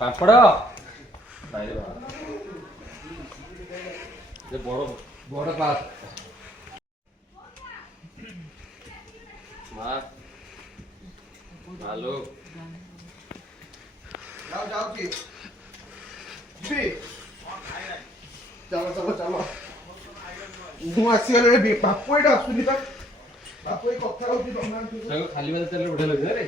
ପାମ୍ପଡ଼ ବଡ଼ ବଡ଼ ପାସ ମା ଆଲୋ ଯାଉଛି ଯିବି ଚାଲ ଚାଲ ଚାଲ ମୁଁ ଆସିଗଲେ ବାପୁ ଏଇଟା ଆସୁନି ବା ବାପୁ ଏଇ କଥା ହଉଛି ଖାଲି ବାଦ ତେଲ ବଢିଆ ଲାଗୁଛି ରେ